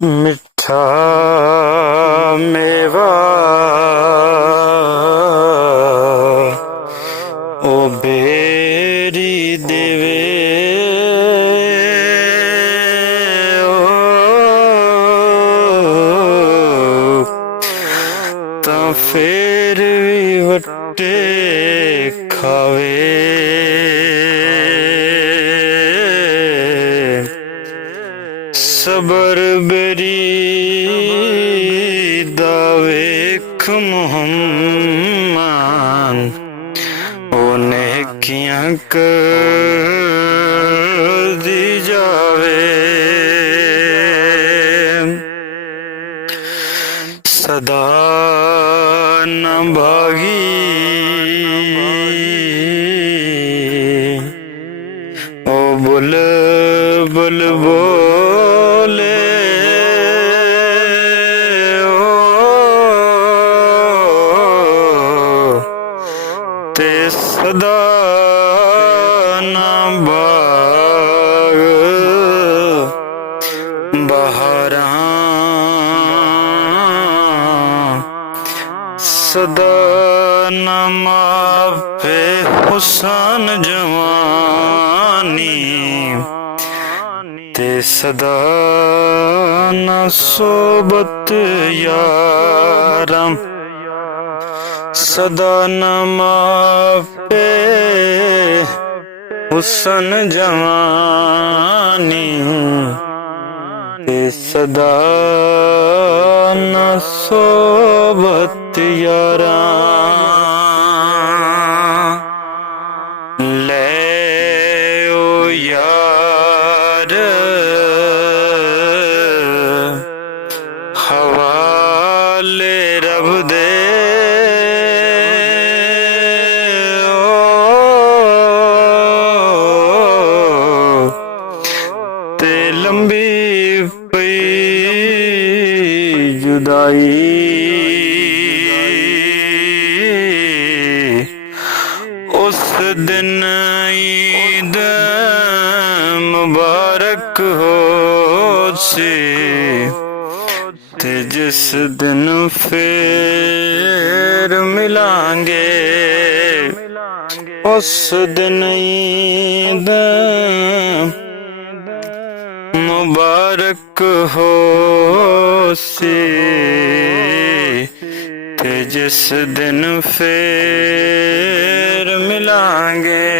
मिठा मेवा ओ बेरी देवे तां फेर भी वट्टे खावे सबर बेरी दा वेख मुहम्मद ओने कियां करदी जावे सदा न भागी ओ बुल बुल बोले ते सदा न बाग बहारां सदा न माफे हुसन जवानी ते सदा न सोबत यारम सदा न माफे हुसन जवानी ते सदा न सोबत यारा ले ओ यार हवाले रब दे ते लंबी पई जुदाई उस दिन ईद मुबारक हो सी ते जिस दिन फिर मिलांगे उस दिन ईद मुबारक हो सी ते जिस दिन फिर मिलांगे।